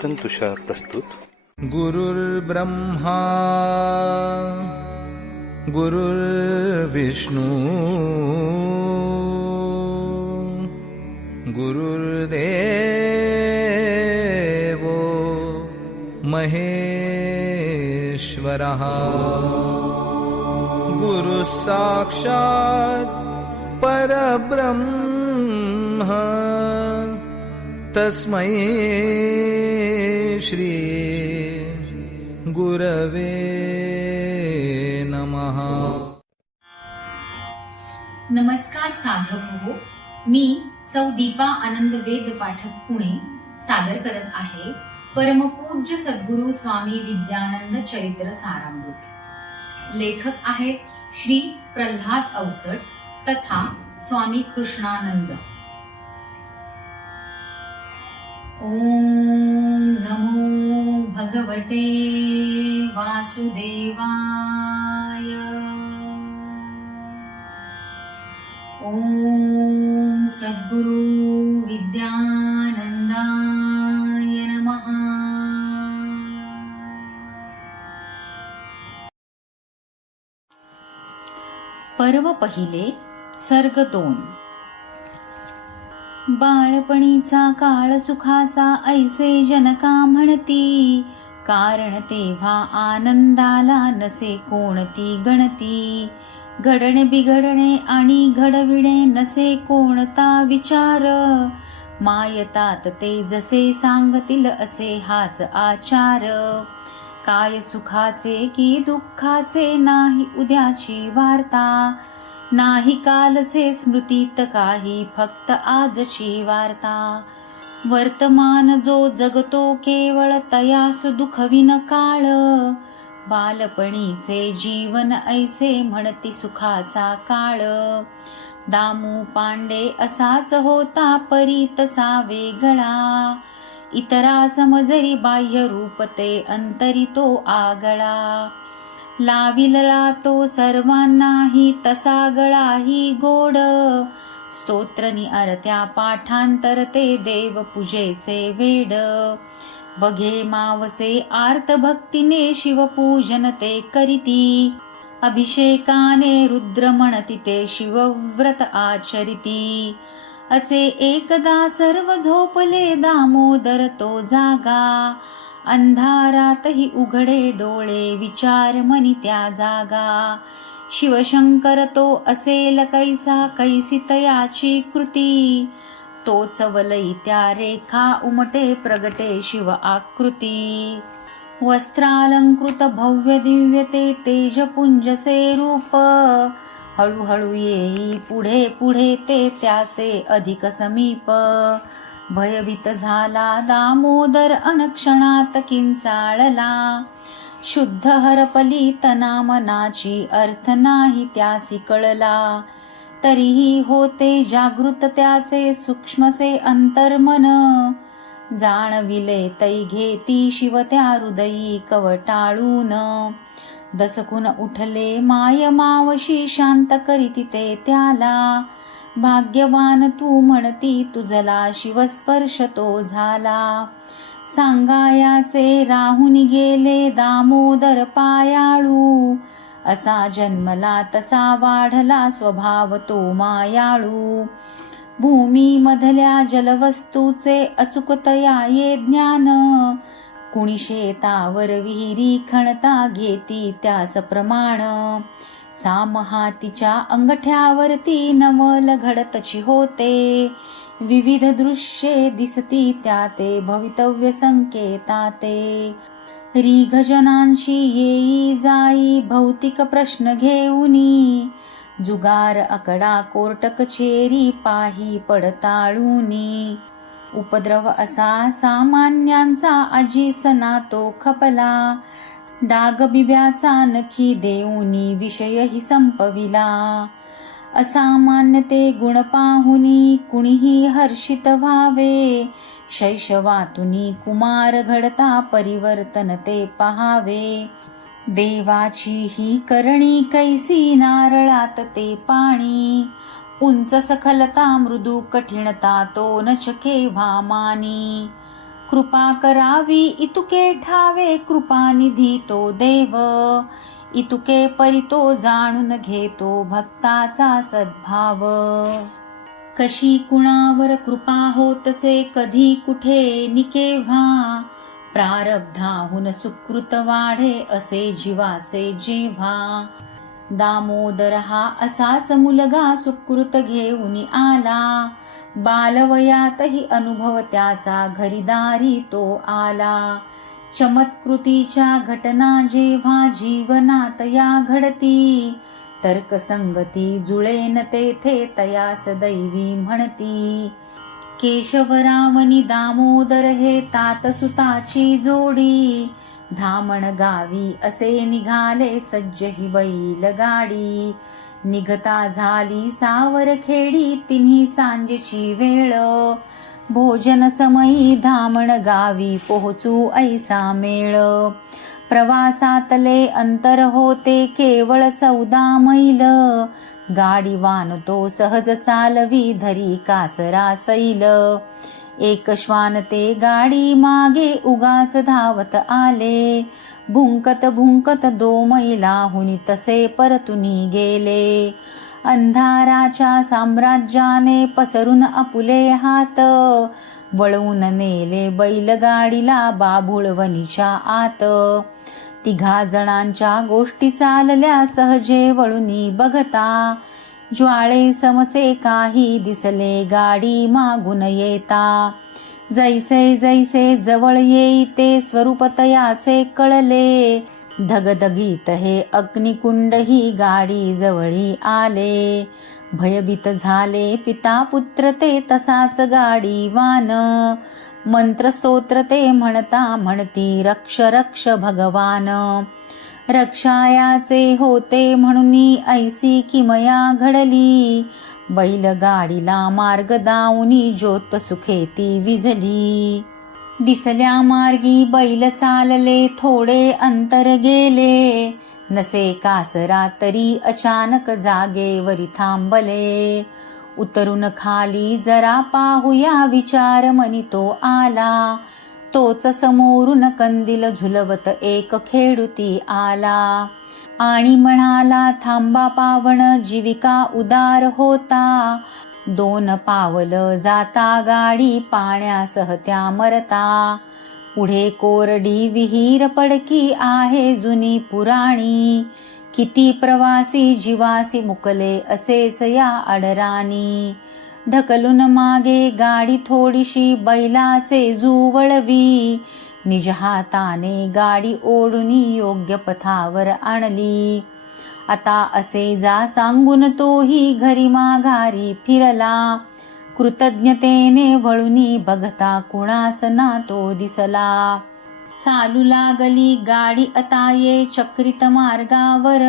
कीर्तन तुषार प्रस्तुत. गुरुर्ब्रह्मा गुरुर्विष्णू गुरुर्देवो महेश्वरः गुरुः साक्षात् परब्रह्म तस्मै श्री गुरवे नमः. नमस्कार साधक हो, मी सौ दीपा आनंद वेद पाठक पुणे सादर करत आहे परमपूज्य सद्गुरु स्वामी विद्यानंद चरित्र सारामृत. लेखक आहेत श्री प्रल्हाद अवचट तथा स्वामी कृष्णानंद. ओम नमो भगवते वासुदेवाय. ओम सद्गुरु विद्यानंदाय नमः. पर्व पहिले, सर्ग 2. बाळपणीचा काळ सुखाचा ऐसे जनका म्हणती, कारण तेव्हा आनंदाला नसे कोणती गणती. घडणे बिघडणे आणि घडविणे नसे कोणता विचार, मायतात ते जसे सांगतील असे हाच आचार. काय सुखाचे की दुःखाचे नाही उद्याची वार्ता, नाही कालचे स्मृतीत काही फक्त आजची वार्ता. वर्तमान जो जगतो केवळ तयास दुखविन काळ, बालपणीचे जीवन ऐसे म्हणती सुखाचा काळ. दामू पांडे असाच होता परी तसा वेगळा, इतरा समजरी बाह्य रूप ते अंतरी तो आगळा. लाविलला तो सर्वांनाही तसा गळाही गोड, स्तोत्रनी आरत्या पाठांतर ते देव पूजेचे वेड. बघे मावसे आर्त भक्तीने शिवपूजन ते करीती, अभिषेकाने रुद्र म्हणती ते शिवव्रत आचरिती. असे एकदा सर्व झोपले दामोदर तो जागा, अंधारातही उघडे डोळे विचार मनी त्या जागा. शिवशंकर तो असेल कैसा कैसी तयाची कृती, तोच वलई त्या रेखा उमटे प्रगटे शिव आकृती. वस्त्रालंकृत भव्य दिव्य ते तेजपुंजसे रूप, हळूहळू येई पुढे पुढे ते त्याचे अधिक समीप. भयभीत झाला दामोदर अनक्षणात किंचाळला, शुद्ध हरपली तना मनाची अर्थ नाही त्यासी कळला. तरीही होते जागृत त्याचे सूक्ष्मसे अंतर्मन, जाणविले तै घेती शिव त्या हृदयी कवटाळून. दसकून उठले माय मावशी शांत करीती ते त्याला, भाग्यवान तू म्हणती तुझला शिवस्पर्श तो झाला. सांगायाचे राहून गेले दामोदर पायाळू, असा जन्मला तसा वाढला स्वभाव तो मायाळू. भूमी मधल्या जलवस्तूचे अचूकतया ये ज्ञान, कुणी शेतावर विहिरी खणता घेती त्यास प्रमाण. सामहातीच्या अंगठ्यावरती नवल घडतची होते, विविध दृश्ये दिसती त्या ते भवितव्य संकेताते. रीघजनांची येई जाई भौतिक प्रश्न घेऊनी, जुगार आकडा कोर्ट कचेरी पाही पडताळूनी. उपद्रव असा सामान्यांचा अजीसना तो खपला, डाग बिब्याचा नखी देऊनी विषयही संपविला. असामान्य ते गुण पाहुनी कुणीही हर्षित व्हावे, शैशवातुनी कुमार घडता परिवर्तन ते पहावे. देवाची ही करणी कैसी नारळात ते पाणी, उंच सखलता मृदू कठीणता तो न केव्हा मानी. कृपा करावी इतुके ठावे कृपानिधी तो देव, इतुके परितो जाणून घेतो भक्ताचा सद्भाव. कशी कुणावर कृपा होतसे कधी कुठे निकेव्हा, प्रारब्धाहून सुकृत वाढे असे जीवाचे जेव्हा. दामोदर हा असाच मुलगा सुकृत घेऊन आला, बालवयातही अनुभव त्याचा घरीदारी तो आला. चमत्कृतीच्या घटना जेव्हा जीवनात या घडती, तर्कसंगती जुळेन तेथे तयास दैवी म्हणती. केशवरावनी दामोदर हे तातसुताची जोडी, धामण गावी असे निघाले सज्ज ही बैलगाडी. निघता झाली सावरखेडी तिन्ही सांजेची वेळ, भोजन समयी धामण गावी पोहोचू ऐसा मेळ. प्रवासातले अंतर होते केवळ 14 मैल, गाडीवान तो सहज चालवी धरी कासरा सैल. एक श्वान ते गाडी मागे उगाच धावत आले, भुंकत भुंकत 2 मैलाहुनी तसे परतुनी गेले. अंधाराच्या साम्राज्याने पसरून आपुले हात, वळवून नेले बैलगाडीला बाभुळवणीच्या आत. 3 जणांच्या गोष्टी चालल्या सहजे वळुनी बघता, ज्वाळे समसे काही दिसले गाडी मागून येता. जैसे जैसे जवळ येई ते स्वरूप तयाचे कळले, धगधगीत हे अग्निकुंड ही गाडी जवळी आले. भयभीत झाले पिता पुत्र ते तसाच गाडीवान, मंत्रस्तोत्र ते म्हणता म्हणती रक्ष रक्ष भगवान. रक्षायाचे होते म्हणून ऐसी किमया घडली, बैलगाडीला मार्ग दावूनी ज्योत सुखेती विझली. दिसल्या मार्गी बैल चालले थोडे अंतर गेले, नसे कासरा तरी अचानक जागेवरी थांबले. उतरून खाली जरा पाहूया विचार मनी तो आला, तोच समोरून कंदील झुलवत एक खेडूती आला. आणि म्हणाला थांबा पावण जीविका उदार होता, 2 पावल जाता गाडी पाण्यासह त्या मरता. पुढे कोरडी विहीर पडकी आहे जुनी पुराणी, किती प्रवासी जीवासी मुकले असेच या अडराणी. ढकलून मागे गाडी थोडीशी बैलाचे जुवळवी, निज हाताने गाडी ओढून योग्य पथावर आणली. आता असे जा सांगून तोही घरी माघारी फिरला, कृतज्ञतेने वळूनी बघता कुणास ना तो दिसला. चालू लागली गाडी आता ये चक्रित मार्गावर,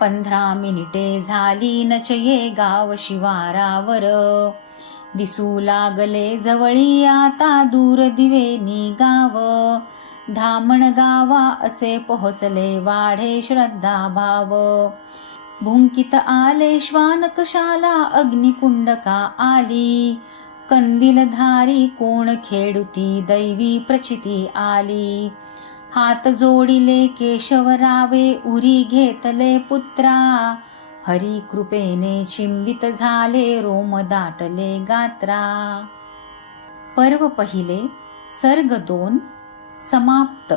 15 मिनिटे झाली नचये गाव शिवारावर. दिसू लागले जवळी आता दूर दिवेनी गाव, धामण गावा असे पोहोचले वाढे श्रद्धा भाव. भुंकित आले श्वान कशाला अग्निकुंड का आली, कंदीलधारी कोण खेडूती दैवी प्रचिती आली. हात जोडिले केशवरावे उरी घेतले पुत्रा, हरी कृपेने चिंबित झाले रोम दाटले गात्रा. पर्व 1 सर्ग 2 समाप्त.